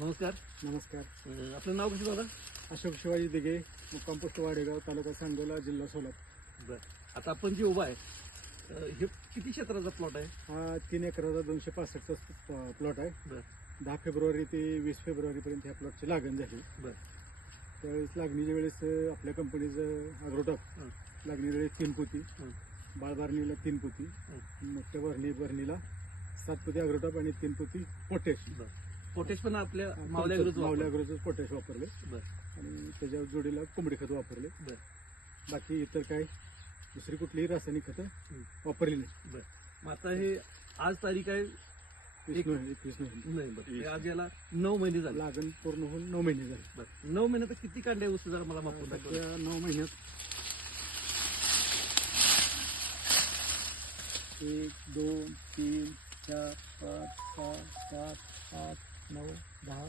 नमस्कार. नमस्कार. आपलं नाव कसं दादा? अशोक शिवाजी दिघे, मुक्काम पोस्ट वाडेगाव, तालुका सांगोला, जिल्हा सोलापूर. बरं. आता आपण जे उभा आहे हे किती क्षेत्राचा प्लॉट आहे? हा 3 एकराचा 265चा प्लॉट आहे. बरं 10 फेब्रुवारी ते 20 फेब्रुवारीपर्यंत ह्या प्लॉटची लागण झाली. बरं त्यावेळेस लागणीच्या वेळेस आपल्या कंपनीचं अग्रोटॉप हं. लागणीच्या वेळेस 3 पोती, हं. बाळभरणीला 3 पोती, मोठ्या भरणीला 7 पोती अग्रोटॉप आणि 3 पोती पोटॅश. बरं. पोटॅश पण आपल्या मावल्या अग्रोचं पोटॅश वापरले बरं आणि त्याच्या जोडीला कोंबडी खत वापरले. बरं बाकी इतर काय दुसरी कुठलीही रासायनिक खतं वापरली नाही. बरं. मग आता हे आज तारीख आहे 21 नोव्हेंबर. नाही बरं हे आज याला 9 महिने झाले. लागण पूर्ण होऊन 9 महिने झाले. बरं 9 महिन्यात किती कांडे ऊस जरा मला मापून दाखवा. त्या 9 महिन्यात 1 2 3 4 5 6 7 8 9 10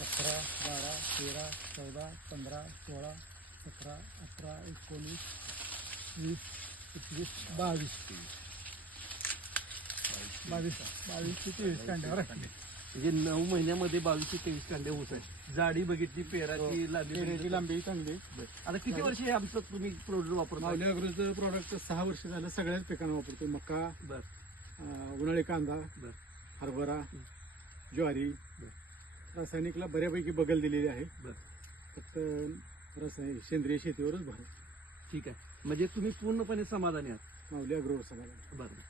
11 12 13 14 15 16 17 18 19 20 21 22 ते 23 कांड्यावर आहे. म्हणजे 9 महिन्यामध्ये 22 ते 23 कांडे ऊस आहे. जाडी बघितली, पेराची लांबी पेऱ्याची बघितली. लांबी चांगली. बरं. आता किती वर्ष हे आमचं तुम्ही प्रोडक्ट वापरता? माऊली अग्रोचं प्रॉडक्ट 6 वर्ष झालं सगळ्याच पिकांना वापरतो. मका, बरं उन्हाळी कांदा, बरं हरभरा, ज्वारी. बरं. रासायनिकला बऱ्यापैकी बगल दिलेली आहे. बरं फक्त रासायनिक सेंद्रिय शेतीवरच भर. ठीक आहे. म्हणजे तुम्ही पूर्णपणे समाधानी आहात? माऊली अग्रो सगळ्या. बरं.